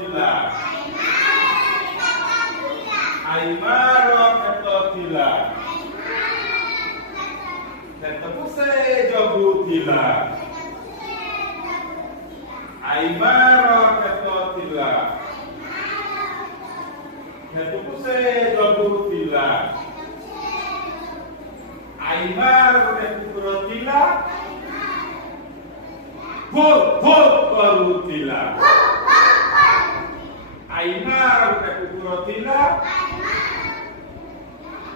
tila. Aimaro keto tila. Ketepuse jogu tila. Aimaro keto tila. Ketepuse jogu tila. Aimaro keto tila. Hol baru tila. Aimaro keto tila.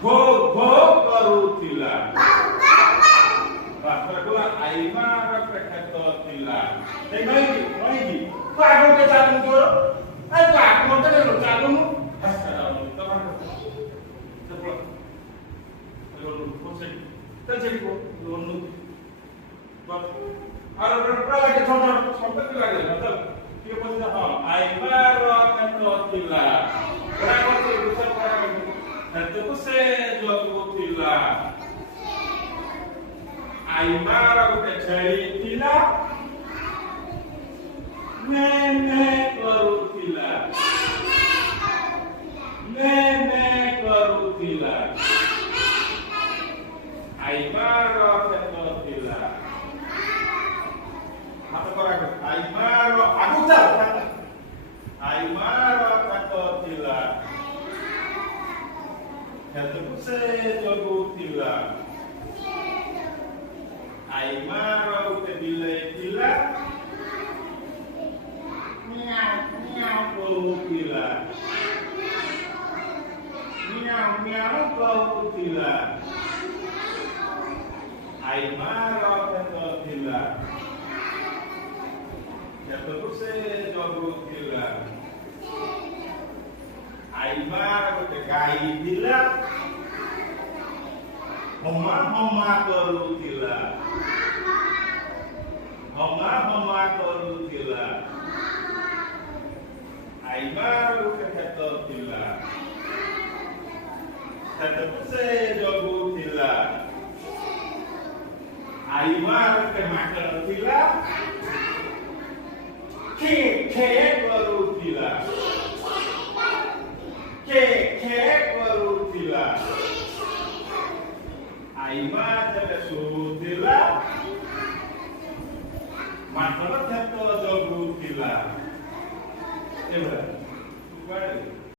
Hol baru tila. Bahasa kedua, Aimaro keto tila. Lagi. Kau aku kecatung dulu. Aku mau tanya lo catung. Kalau berapa lagi contoh lagi, betul? Kita posisi ham. Aimaro keto tila. Berapa tu bisa berapa? Tentu saya jogu tila. Aimaro kecari tila. Nenek baru tila. Nenek baru tila. Aimaro keto tila. Apa kata? Aimaro, aku tahu kata. Aimaro keto tila. Ketepuse jogu tila. Aimaro kebilai tila. Miau bau tila. Miau bau tila. Aimaro keto tila. Ketepuse jogu tila. Aimaro kekai tila. Homa baru tila. Homa baru tila. Aimaro keto tila. Ketepuse jogu tila. Aimaro kemakal tila. Ke baru tila. Ke baru tila. Aimaro keto tila. Masalah keto jogu tila. Coba.